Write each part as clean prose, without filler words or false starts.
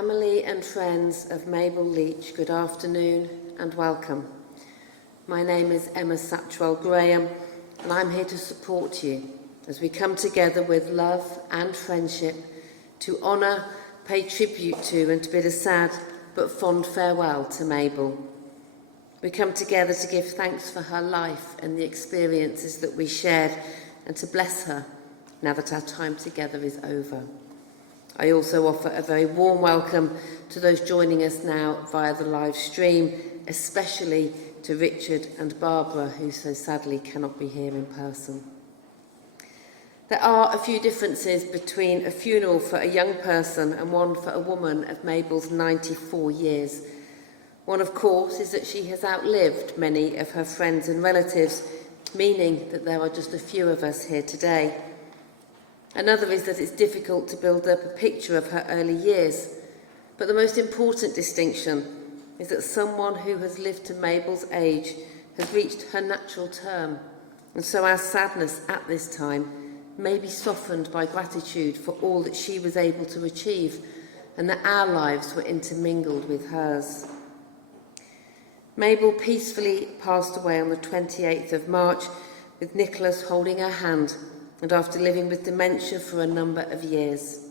Family and friends of Mabel Leach, good afternoon and welcome. My name is Emma Satchwell Graham and I'm here to support you as we come together with love and friendship to honour, pay tribute to and to bid a sad but fond farewell to Mabel. We come together to give thanks for her life and the experiences that we shared and to bless her now that our time together is over. I also offer a very warm welcome to those joining us now via the live stream, especially to Richard and Barbara, who so sadly cannot be here in person. There are a few differences between a funeral for a young person and one for a woman of Mabel's 94 years. One, of course, is that she has outlived many of her friends and relatives, meaning that there are just a few of us here today. Another is that it's difficult to build up a picture of her early years. But the most important distinction is that someone who has lived to Mabel's age has reached her natural term. And so our sadness at this time may be softened by gratitude for all that she was able to achieve and that our lives were intermingled with hers. Mabel peacefully passed away on the 28th of March with Nicholas holding her hand, and after living with dementia for a number of years.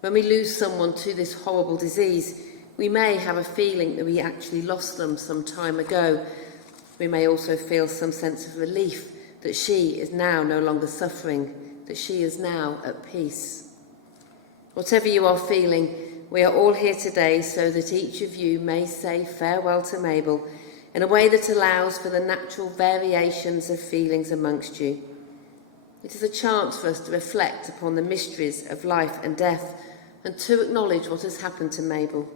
When we lose someone to this horrible disease, we may have a feeling that we actually lost them some time ago. We may also feel some sense of relief that she is now no longer suffering, that she is now at peace. Whatever you are feeling, we are all here today so that each of you may say farewell to Mabel in a way that allows for the natural variations of feelings amongst you. It is a chance for us to reflect upon the mysteries of life and death and to acknowledge what has happened to Mabel.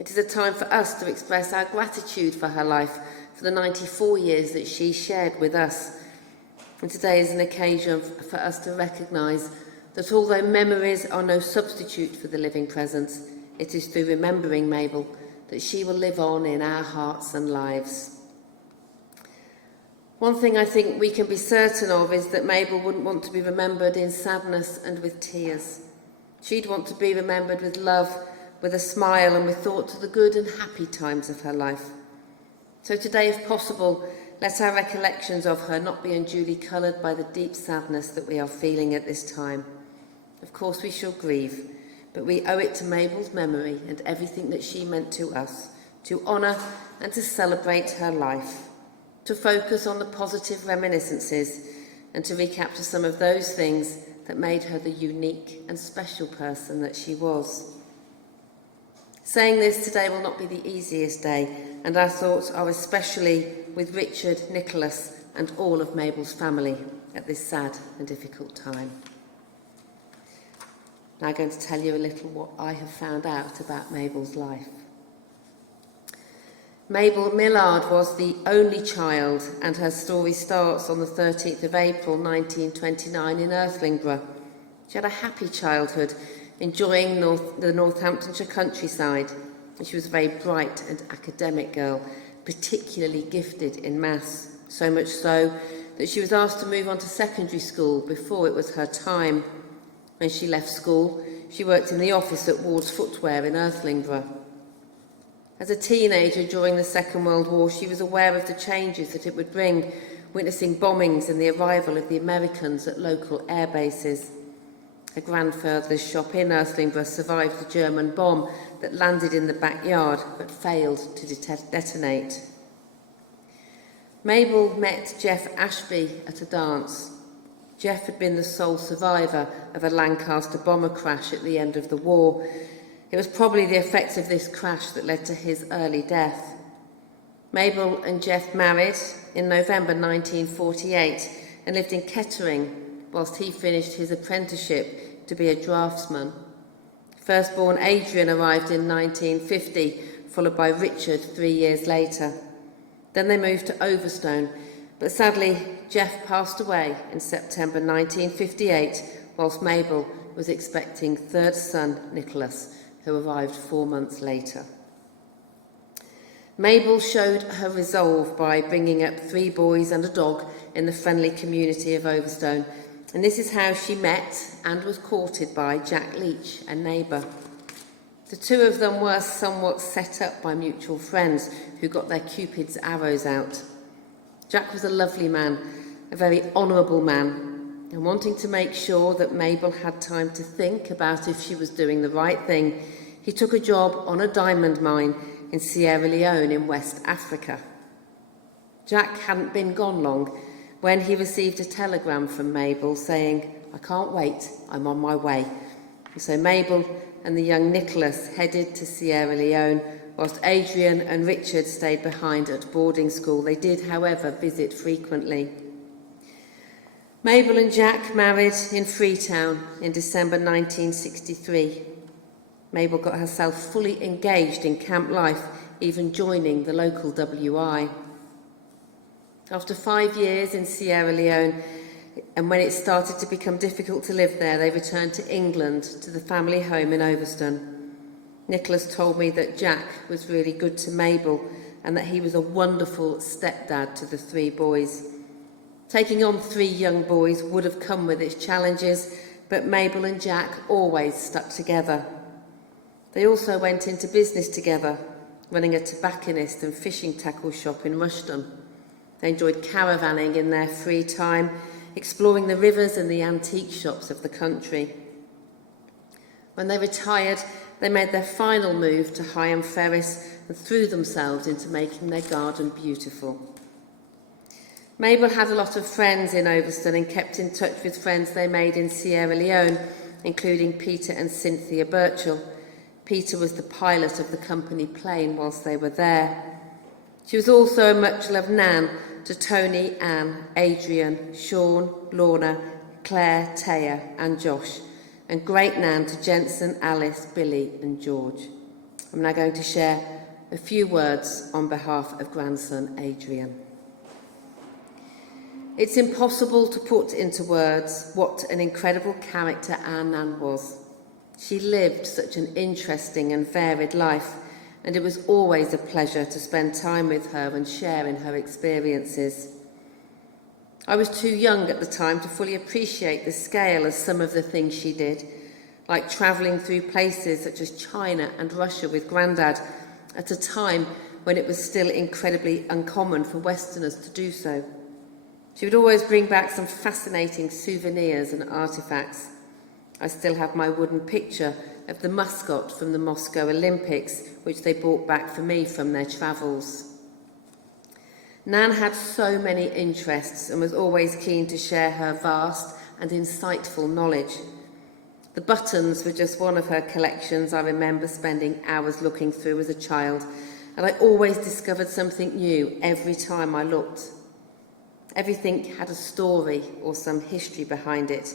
It is a time for us to express our gratitude for her life, for the 94 years that she shared with us. And today is an occasion for us to recognise that although memories are no substitute for the living present, it is through remembering Mabel that she will live on in our hearts and lives. One thing I think we can be certain of is that Mabel wouldn't want to be remembered in sadness and with tears. She'd want to be remembered with love, with a smile and with thought to the good and happy times of her life. So today, if possible, let our recollections of her not be unduly coloured by the deep sadness that we are feeling at this time. Of course we shall grieve, but we owe it to Mabel's memory and everything that she meant to us, to honour and to celebrate her life, to focus on the positive reminiscences and to recapture some of those things that made her the unique and special person that she was. Saying this today will not be the easiest day, and our thoughts are especially with Richard, Nicholas and all of Mabel's family at this sad and difficult time. Now I'm going to tell you a little what I have found out about Mabel's life. Mabel Millard was the only child, and her story starts on the 13th of April 1929 in Earthlingborough. She had a happy childhood, enjoying the Northamptonshire countryside, and she was a very bright and academic girl, particularly gifted in maths, so much so that she was asked to move on to secondary school before it was her time. When she left school, she worked in the office at Ward's Footwear in Earthlingborough. As a teenager during the Second World War, she was aware of the changes that it would bring, witnessing bombings and the arrival of the Americans at local air bases. Her grandfather's shop in Earthlingborough survived the German bomb that landed in the backyard but failed to detonate. Mabel met Jeff Ashby at a dance. Jeff had been the sole survivor of a Lancaster bomber crash at the end of the war. It was probably the effects of this crash that led to his early death. Mabel and Jeff married in November 1948 and lived in Kettering whilst he finished his apprenticeship to be a draftsman. Firstborn Adrian arrived in 1950, followed by Richard 3 years later. Then they moved to Overstone, but sadly Jeff passed away in September 1958 whilst Mabel was expecting third son Nicholas, who arrived 4 months later. Mabel showed her resolve by bringing up 3 boys and a dog in the friendly community of Overstone, and this is how she met and was courted by Jack Leach, a neighbour. The two of them were somewhat set up by mutual friends who got their Cupid's arrows out. Jack was a lovely man, a very honourable man, and wanting to make sure that Mabel had time to think about if she was doing the right thing, he took a job on a diamond mine in Sierra Leone in West Africa. Jack hadn't been gone long when he received a telegram from Mabel saying, "I can't wait, I'm on my way." And so Mabel and the young Nicholas headed to Sierra Leone, whilst Adrian and Richard stayed behind at boarding school. They did, however, visit frequently. Mabel and Jack married in Freetown in December 1963. Mabel got herself fully engaged in camp life, even joining the local WI. After 5 years in Sierra Leone, and when it started to become difficult to live there, they returned to England, to the family home in Overstone. Nicholas told me that Jack was really good to Mabel and that he was a wonderful stepdad to the 3 boys. Taking on 3 young boys would have come with its challenges, but Mabel and Jack always stuck together. They also went into business together, running a tobacconist and fishing tackle shop in Rushden. They enjoyed caravanning in their free time, exploring the rivers and the antique shops of the country. When they retired, they made their final move to Higham Ferris and threw themselves into making their garden beautiful. Mabel had a lot of friends in Overstone and kept in touch with friends they made in Sierra Leone, including Peter and Cynthia Birchall. Peter was the pilot of the company plane whilst they were there. She was also a much-loved nan to Tony, Anne, Adrian, Sean, Lorna, Claire, Taya and Josh, and great nan to Jensen, Alice, Billy and George. I'm now going to share a few words on behalf of grandson Adrian. It's impossible to put into words what an incredible character our nan was. She lived such an interesting and varied life, and it was always a pleasure to spend time with her and share in her experiences. I was too young at the time to fully appreciate the scale of some of the things she did, like travelling through places such as China and Russia with Grandad at a time when it was still incredibly uncommon for Westerners to do so. She would always bring back some fascinating souvenirs and artefacts. I still have my wooden picture of the mascot from the Moscow Olympics, which they brought back for me from their travels. Nan had so many interests and was always keen to share her vast and insightful knowledge. The buttons were just one of her collections I remember spending hours looking through as a child, and I always discovered something new every time I looked. Everything had a story or some history behind it,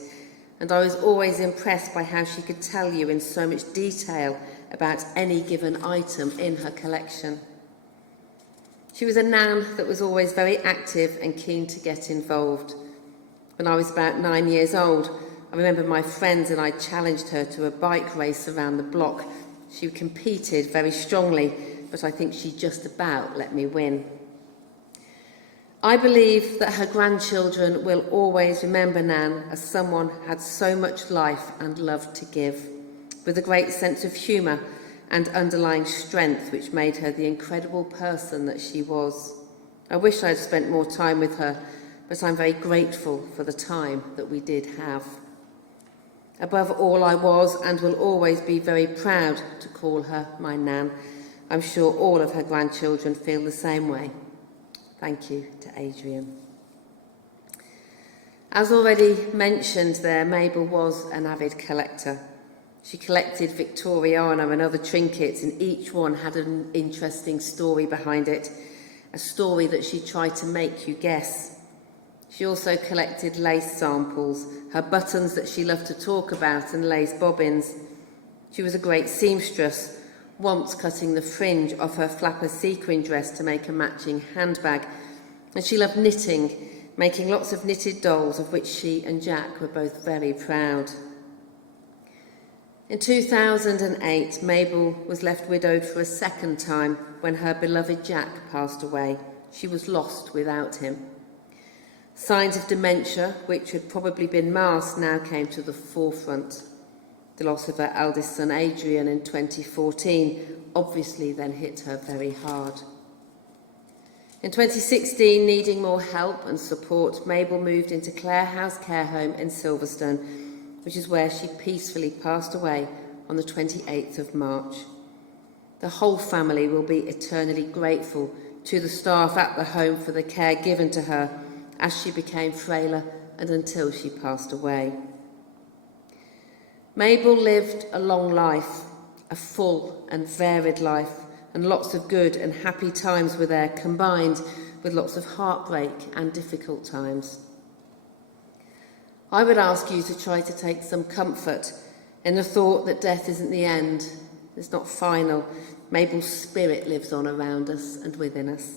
and I was always impressed by how she could tell you in so much detail about any given item in her collection. She was a nan that was always very active and keen to get involved. When I was about 9 years old, I remember my friends and I challenged her to a bike race around the block. She competed very strongly, but I think she just about let me win. I believe that her grandchildren will always remember Nan as someone who had so much life and love to give, with a great sense of humour and underlying strength which made her the incredible person that she was. I wish I'd spent more time with her, but I'm very grateful for the time that we did have. Above all, I was and will always be very proud to call her my Nan. I'm sure all of her grandchildren feel the same way. Thank you to Adrian. As already mentioned there, Mabel was an avid collector. She collected Victoriana and other trinkets, and each one had an interesting story behind it, a story that she tried to make you guess. She also collected lace samples, her buttons that she loved to talk about, and lace bobbins. She was a great seamstress, once cutting the fringe off her flapper sequin dress to make a matching handbag. And she loved knitting, making lots of knitted dolls of which she and Jack were both very proud. In 2008, Mabel was left widowed for a second time when her beloved Jack passed away. She was lost without him. Signs of dementia, which had probably been masked, now came to the forefront. The loss of her eldest son, Adrian, in 2014, obviously then hit her very hard. In 2016, needing more help and support, Mabel moved into Clare House Care Home in Silverstone, which is where she peacefully passed away on the 28th of March. The whole family will be eternally grateful to the staff at the home for the care given to her as she became frailer and until she passed away. Mabel lived a long life, a full and varied life, and lots of good and happy times were there, combined with lots of heartbreak and difficult times. I would ask you to try to take some comfort in the thought that death isn't the end, it's not final. Mabel's spirit lives on around us and within us.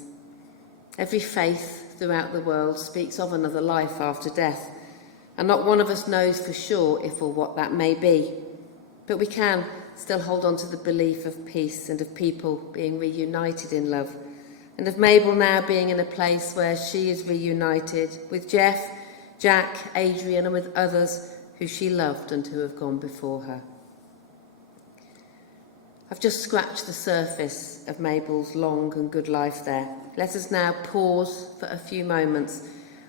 Every faith throughout the world speaks of another life after death, and not one of us knows for sure if or what that may be. But we can still hold on to the belief of peace and of people being reunited in love, and of Mabel now being in a place where she is reunited with Jeff, Jack, Adrian, and with others who she loved and who have gone before her. I've just scratched the surface of Mabel's long and good life there. Let us now pause for a few moments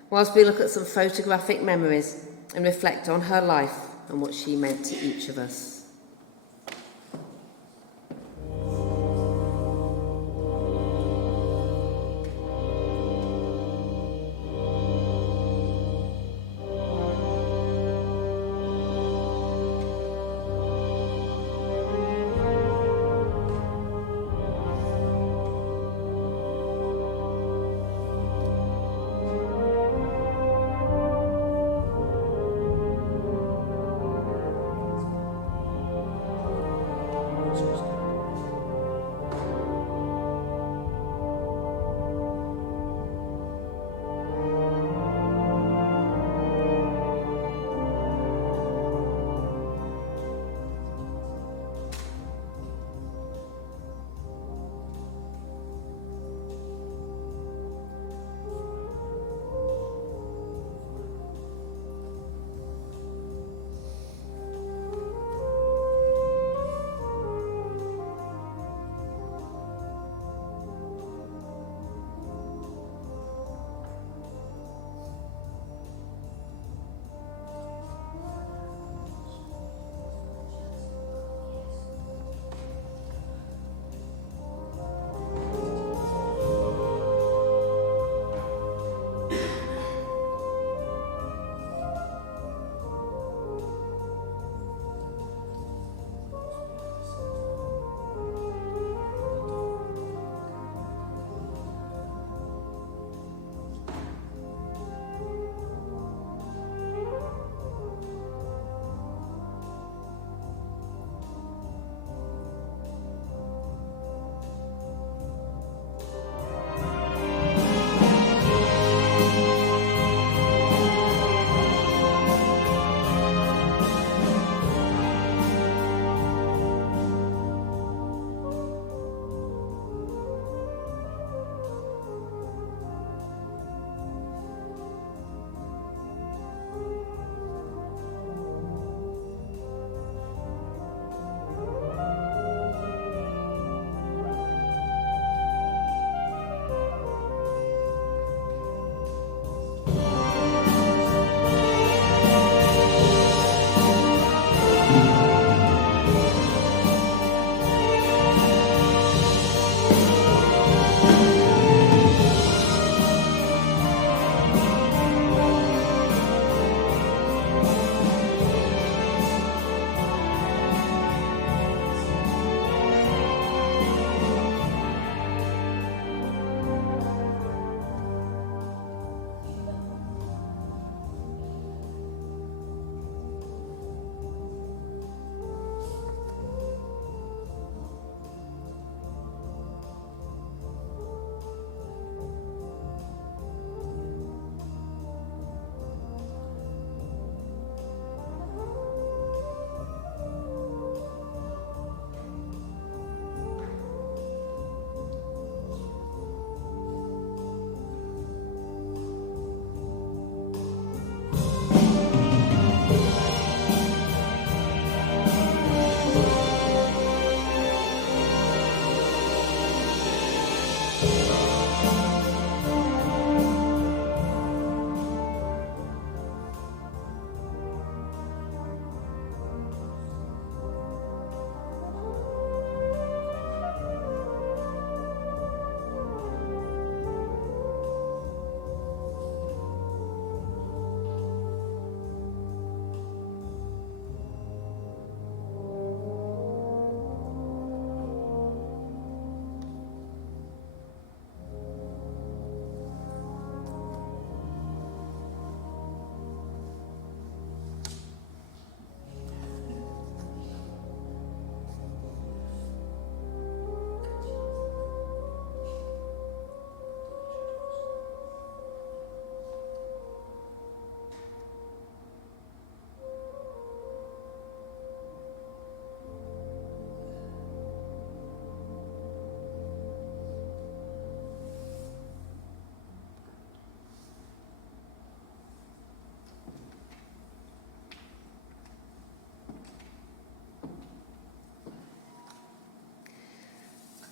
whilst we look at some photographic memories and reflect on her life and what she meant to each of us.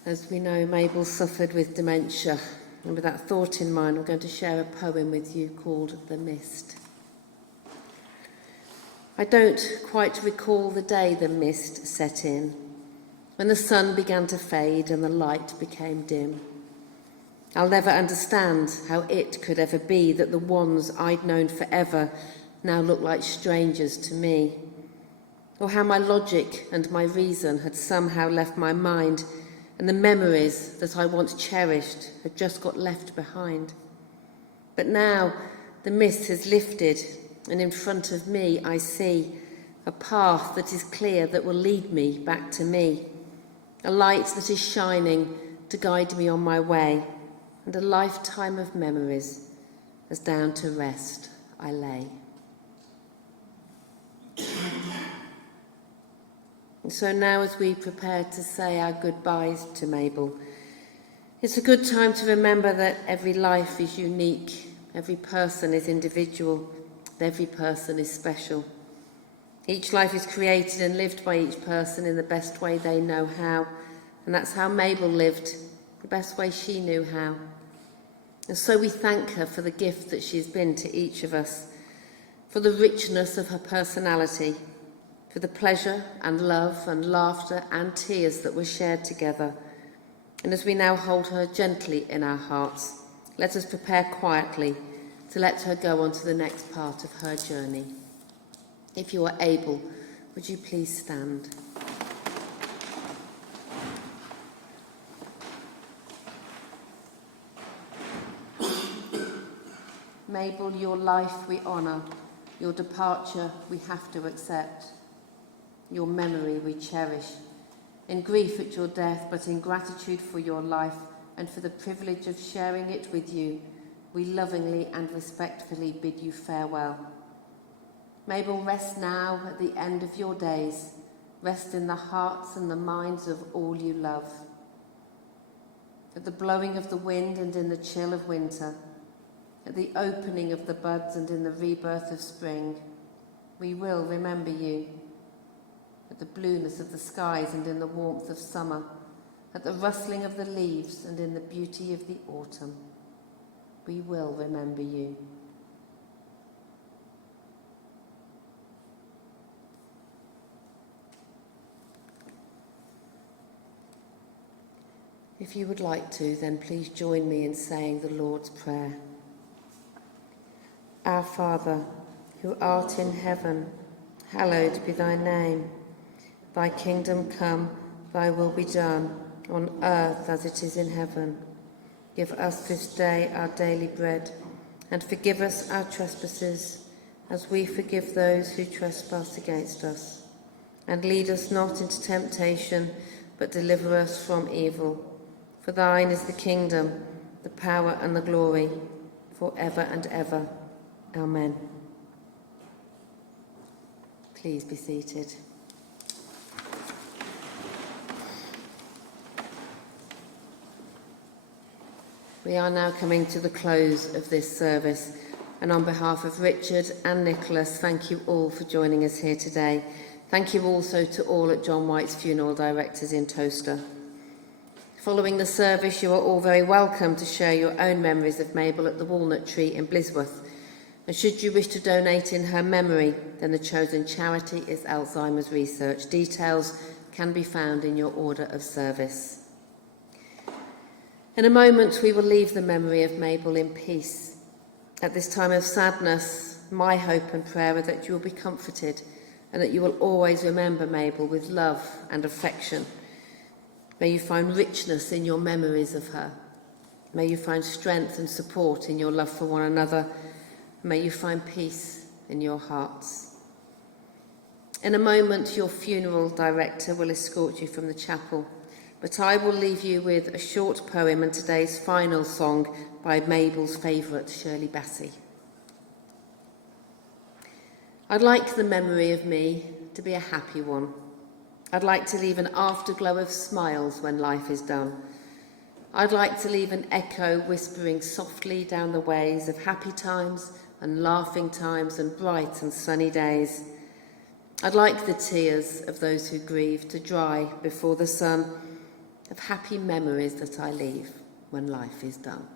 As we know, Mabel suffered with dementia, and with that thought in mind, I'm going to share a poem with you called The Mist. I don't quite recall the day the mist set in, when the sun began to fade and the light became dim. I'll never understand how it could ever be that the ones I'd known forever now look like strangers to me, or how my logic and my reason had somehow left my mind, and the memories that I once cherished had just got left behind. But now the mist has lifted, and in front of me I see a path that is clear that will lead me back to me, a light that is shining to guide me on my way, and a lifetime of memories as down to rest I lay. And so now, as we prepare to say our goodbyes to Mabel, it's a good time to remember that every life is unique, every person is individual, every person is special. Each life is created and lived by each person in the best way they know how, and that's how Mabel lived, the best way she knew how. And so we thank her for the gift that she's been to each of us, for the richness of her personality, for the pleasure and love and laughter and tears that were shared together. And as we now hold her gently in our hearts, let us prepare quietly to let her go on to the next part of her journey. If you are able, would you please stand? Mabel, your life we honour, your departure we have to accept. Your memory we cherish, in grief at your death, but in gratitude for your life and for the privilege of sharing it with you, we lovingly and respectfully bid you farewell. Mabel, rest now at the end of your days, rest in the hearts and the minds of all you love. At the blowing of the wind and in the chill of winter, at the opening of the buds and in the rebirth of spring, we will remember you. At the blueness of the skies and in the warmth of summer, at the rustling of the leaves and in the beauty of the autumn, we will remember you. If you would like to, then please join me in saying the Lord's Prayer. Our Father, who art in heaven, hallowed be thy name. Thy kingdom come, thy will be done, on earth as it is in heaven. Give us this day our daily bread, and forgive us our trespasses, as we forgive those who trespass against us. And lead us not into temptation, but deliver us from evil. For thine is the kingdom, the power and the glory, for ever and ever. Amen. Please be seated. We are now coming to the close of this service, and on behalf of Richard and Nicholas, thank you all for joining us here today. Thank you also to all at John White's Funeral Directors in Towcester. Following the service, you are all very welcome to share your own memories of Mabel at the Walnut Tree in Blisworth. And should you wish to donate in her memory, then the chosen charity is Alzheimer's Research. Details can be found in your order of service. In a moment, we will leave the memory of Mabel in peace. At this time of sadness, my hope and prayer are that you will be comforted and that you will always remember Mabel with love and affection. May you find richness in your memories of her. May you find strength and support in your love for one another. May you find peace in your hearts. In a moment, your funeral director will escort you from the chapel, but I will leave you with a short poem and today's final song by Mabel's favourite, Shirley Bassey. I'd like the memory of me to be a happy one. I'd like to leave an afterglow of smiles when life is done. I'd like to leave an echo whispering softly down the ways of happy times and laughing times and bright and sunny days. I'd like the tears of those who grieve to dry before the sun, of happy memories that I leave when life is done.